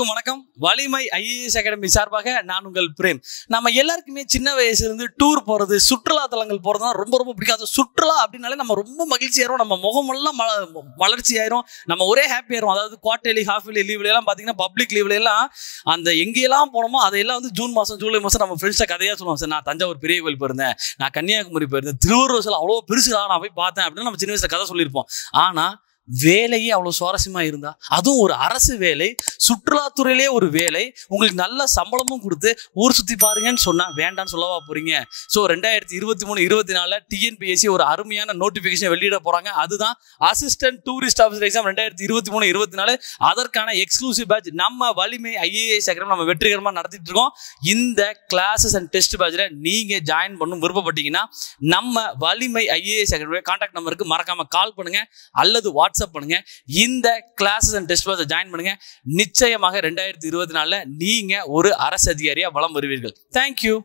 அனைவருக்கும் வணக்கம். வலிமை ஐஏஎஸ் அகாடமி சார்பாக நான் உங்கள் பிரேம். நம்ம எல்லாருக்குமே சின்ன வயசுல இருந்து டூர் போறது, சுற்றுலா தலங்கள் போறதுதான் ரொம்ப ரொம்ப பிடிக்காது. சுற்றுலா அப்படின்னாலே நம்ம ரொம்ப மகிழ்ச்சி ஆயிரும், நம்ம முகமெல்லாம் வளர்ச்சி ஆயிரும், நம்ம ஒரே ஹாப்பி ஆயிரும். அதாவது குவார்டர்லி, ஹாஃப் இயர்லி லீவ்ல எல்லாம் பாத்தீங்கன்னா, பப்ளிக் லீவ்ல எல்லாம் அந்த எங்கெல்லாம் போனோமோ அதையெல்லாம் வந்து ஜூன் மாசம் ஜூலை மாசம் நம்ம ஃப்ரெண்ட்ஸை கதையா சொல்லுவோம். சார், நான் தஞ்சாவூர் பெரிய கோயில் போயிருந்தேன், நான் கன்னியாகுமரி போயிருந்தேன், திருவள்ளுவர் அவ்வளோ பெருசுடா நான் போய் பார்த்தேன் அப்படின்னு நம்ம சின்ன வயசுல கதை சொல்லியிருப்போம். ஆனா வேலையே அவ்வளவு சுவாரஸ்யமா இருந்தா, அதுவும் ஒரு அரசு வேலை, சுற்றுலாத்துறையிலே ஒரு வேலை, உங்களுக்கு நல்ல சம்பளமும் கொடுத்து ஊர் சுத்தி பாருங்கன்னு சொன்னா வேண்டான்னு சொல்லவா போறீங்க? ஸோ 2023-24 டிஎன்பிஎஸ்சி ஒரு அருமையான நோட்டிபிகேஷன் வெளியிட போறாங்க. அதுதான் அசிஸ்டன்ட் டூரிஸ்ட் ஆஃபீஸர் எக்ஸாம் 2023-24. அதற்கான எக்ஸ்க்ளூசிவ் பேட்ச் நம்ம வலிமை ஐஏஎஸ் அகாடமி நம்ம வெற்றிகரமாக நடத்திட்டு இருக்கோம். இந்த கிளாஸஸ் அண்ட் டெஸ்ட் பேட்ச்ல நீங்க ஜாயின் பண்ணணும் விருப்பப்பட்டீங்கன்னா, நம்ம வலிமை ஐஏஎஸ் அகாடமி கான்டாக்ட் நம்பருக்கு மறக்காம கால் பண்ணுங்க அல்லது வாட்ஸ்அப் பண்ணுங்க. இந்த classes and test batch join பண்ணுங்க. நிச்சயமாக 2024 நீங்க ஒரு அரசு அதிகாரியா வலம் வருவீர்கள். தேங்க்யூ.